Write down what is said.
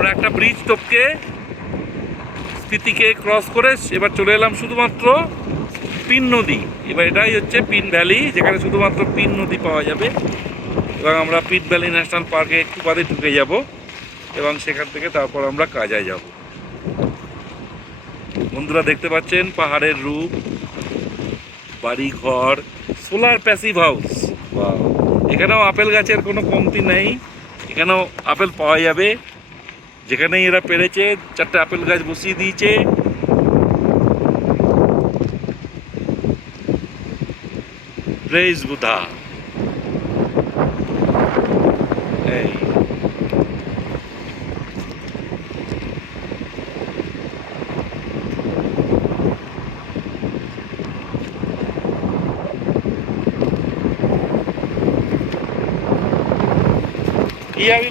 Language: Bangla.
আমরা একটা ব্রিজ টপকে স্পিতিকে ক্রস করে এবার চলে এলাম শুধুমাত্র পিন নদী। এবার এটাই হচ্ছে পিন ভ্যালি, যেখানে শুধুমাত্র পিন নদী পাওয়া যাবে। এবং আমরা পিন ভ্যালি ন্যাশনাল পার্কে একটু বাদে ঢুকে যাব এবং সেখান থেকে তারপর আমরা কাজায় যাব। বন্ধুরা দেখতে পাচ্ছেন পাহাড়ের রূপ, বাড়ি ঘর, সোলার প্যাসিভ হাউস। এখানেও আপেল গাছের কোনো কমতি নেই, এখানেও আপেল পাওয়া যাবে। যেখানেই এরা পেরেছে 4টে আপেল গাছ বসিয়ে দিয়েছে। প্রেজ বুদ্ধা। এই ये अभी